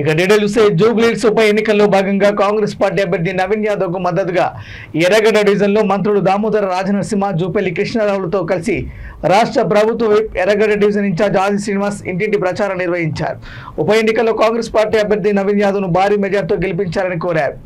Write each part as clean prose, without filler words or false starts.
ఇక డీటెయిల్ చూస్తే జూబ్లీహిల్స్ ఉప ఎన్నికల్లో భాగంగా కాంగ్రెస్ పార్టీ అభ్యర్థి నవీన్ యాదవ్ కు మద్దతుగా ఎర్రగడ్డ డివిజన్ లో మంత్రులు దామోదర రాజనరసింహ, జూపల్లి కృష్ణారావులతో కలిసి రాష్ట్ర ప్రభుత్వ విప్ ఎర్రగడ్డ డివిజన్ ఇన్ఛార్జ్ ఆది శ్రీనివాస్ ఇంటింటి ప్రచారం నిర్వహించారు. ఉప ఎన్నికల్లో కాంగ్రెస్ పార్టీ అభ్యర్థి నవీన్ యాదవ్ ను భారీ మెజార్టీతో గెలిపించాలని కోరారు.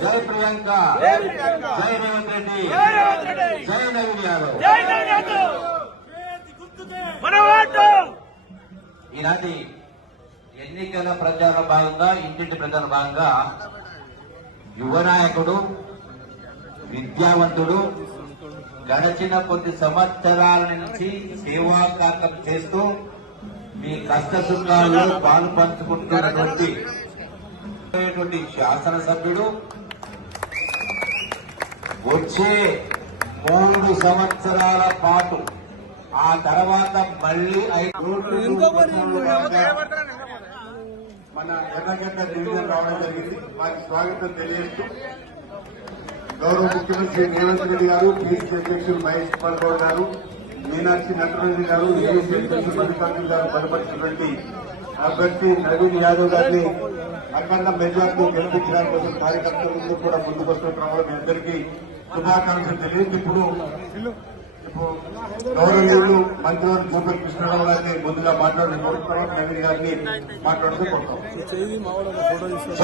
जय प्रियंका, जय रेवंत रेड्डी, जय नवीन यादव. ఈనాటి ఎన్నికల ప్రచారంలో భాగంగా ఇంటింటి ప్రచారంలో భాగంగా యువ నాయకుడు, విద్యావంతుడు, గడిచిన కొద్ది సంవత్సరాల నుంచి సేవాకార్యం చేస్తూ మీ కష్ట సుఖాల్లో పాలు పంచుకుంటున్నటువంటి శాసనసభ్యుడు వచ్చే 3 సంవత్సరాల పాటు ఆ తర్వాత మళ్లీ మన ఎర్రగడ్డ డివిజన్ రావడం జరిగింది. వారికి స్వాగతం తెలియజేస్తూ గౌరవ ముఖ్యమంత్రి రేవంత్ రెడ్డి గారు, పిసిసి అధ్యక్షులు మహేష్ కుమార్ గౌడ్ గారు, మీనాక్షి నటరాజన్ గారు, ఏపీ అధ్యక్షులు మల్లికార్జున గారు బలపరిచినటువంటి అభ్యర్థి నవీన్ యాదవ్ గారిని అఖండ మెజార్టీ గెలిపించడానికి కోసం కార్యకర్తలందరూ కూడా ముందుకు వస్తున్న క్రమంలో మీ అందరికీ శుభాకాంక్షలు తెలియదు. ఇప్పుడు గౌరవనీయులు మంత్రివర్గ జూపల్లి కృష్ణారావు గారిని ముందుగా మాట్లాడిన నవీన్ గారిని మాట్లాడుతూ కొడతాం.